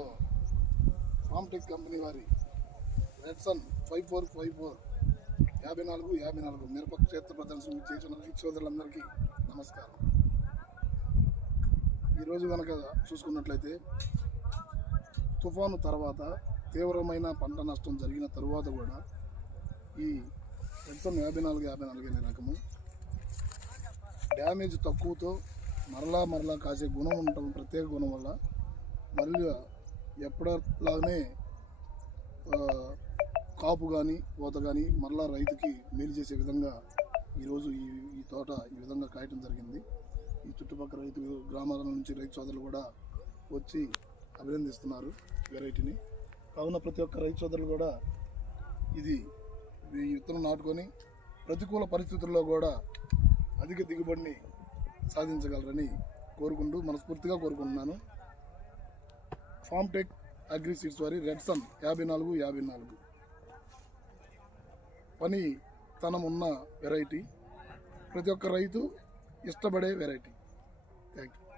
నియోజకవర్గంలో Farmtech company వారి రెడ్సన్ 5454 54 మిరప క్షేత్ర ప్రదర్శన చేసిన రైతు సోదరులందరికీ నమస్కారం. ఈరోజు కనుక చూసుకున్నట్లయితే తుఫాను తర్వాత తీవ్రమైన పంట నష్టం జరిగిన తరువాత కూడా ఈ రెడ్సన్ 54 అనే రకము డ్యామేజ్ తక్కువతో మరలా కాసే గుణం ఉండటం, ప్రత్యేక గుణం వల్ల మళ్ళీ ఎప్పటిలాగానే కాపు కానీ పూత కానీ మరలా రైతుకి మేలు చేసే విధంగా ఈరోజు ఈ తోట ఈ విధంగా కాయటం జరిగింది. ఈ చుట్టుపక్కల గ్రామాల నుంచి రైతు సోదరులు కూడా వచ్చి అభినందిస్తున్నారు వెరైటీని. కావున ప్రతి ఒక్క రైతు సోదరులు కూడా ఈ విత్తనం నాటుకొని ప్రతికూల పరిస్థితుల్లో కూడా అధిక దిగుబడిని సాధించగలరని మనస్ఫూర్తిగా కోరుకుంటున్నాను. ఫామ్టెక్ అగ్రి సీడ్స్ వారి రెడ్సన్ 54 పనితనం ఉన్న వెరైటీ, ప్రతి ఒక్క రైతు ఇష్టపడే వెరైటీ. Thank you.